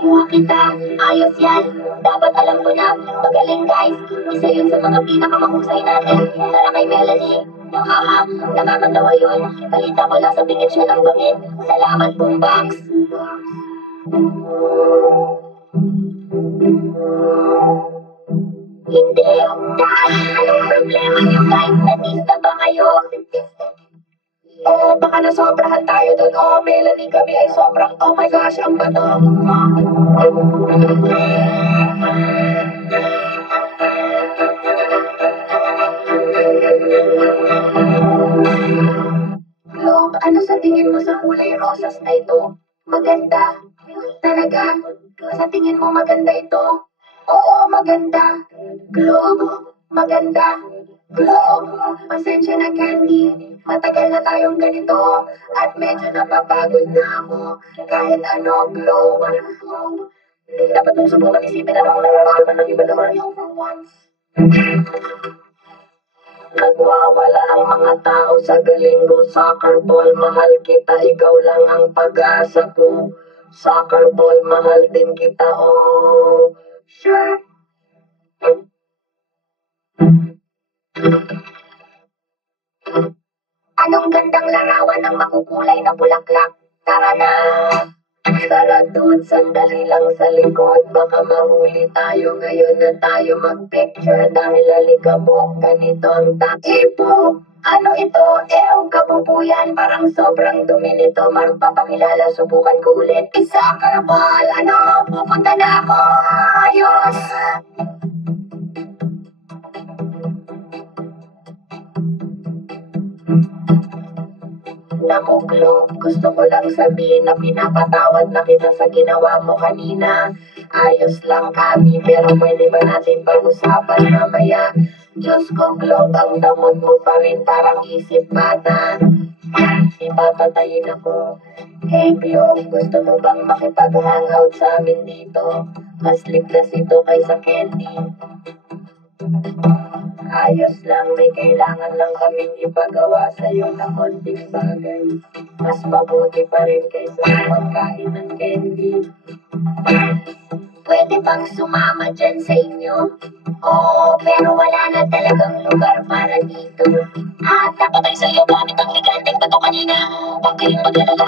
Kuha kita, ayos yan. Dapat alam ko na, magaling guys. Isa yun sa mga pinakamahusay natin. Tara kay Melanie. Haha, namamatawa yun. Balita ko lang sa bingit siya ng bangit. Salamat, Boombox. Hindi, dahil anong problema niyo guys? Natista ba kayo? Oh, baka nasobrahan tayo dun. Oh, Melanie, kami ay sobrang, oh my gosh, ang bato. Globe, ano sa tingin mo sa kulay rosas na ito? Maganda. Talaga? Sa tingin mo maganda ito? Oo, maganda. Globe, maganda. Globe, pasensya na Candy. Matagal na tayong ganito at medyo napapagod na ako. Kahit ano, Globe. Dapat mong subukan isipin ano ang nararamdaman ng iba naman. Nagwawala ang mga tao sa galing ko. Soccer ball, mahal kita, ikaw lang ang pag-asa ko. Soccer ball, mahal din kita, oh. Sure. Anong gandang larawan ng makukulay na bulaklak? Tara na! Tara dude, sandali lang sa likod. Baka mahuli tayo ngayon na tayo mag-picture dahil alikabok ganito ang takipo. Ano ito? Kapupuyan. Parang sobrang dumi nito. Magpapakilala, subukan ko ulit. Soccer ball! Ano? Pupunta na ako! Ayos! Naku, Globe, gusto ko lang sabihin na pinapatawad na kita sa ginawa mo kanina. Ayos lang kami, pero pwede ba natin pag-usapan mamaya? Diyos ko, Globe, ang damot mo pa rin parang isip bata. Ipapatayin ako. Hey, Globe, gusto mo bang makipag-hangout sa amin dito? Mas ligtas ito kaysa candy. Ayos lang, may kailangan lang kaming ipagawa sa'yo na konting bagay. Mas mabuti pa rin kaysa magkain ng candy. Pwede bang sumama dyan sa inyo? Oo, pero wala na talagang lugar para dito. At napatay sa'yo gamit ang liganteng bato kanina. Huwag kayong mag-alala,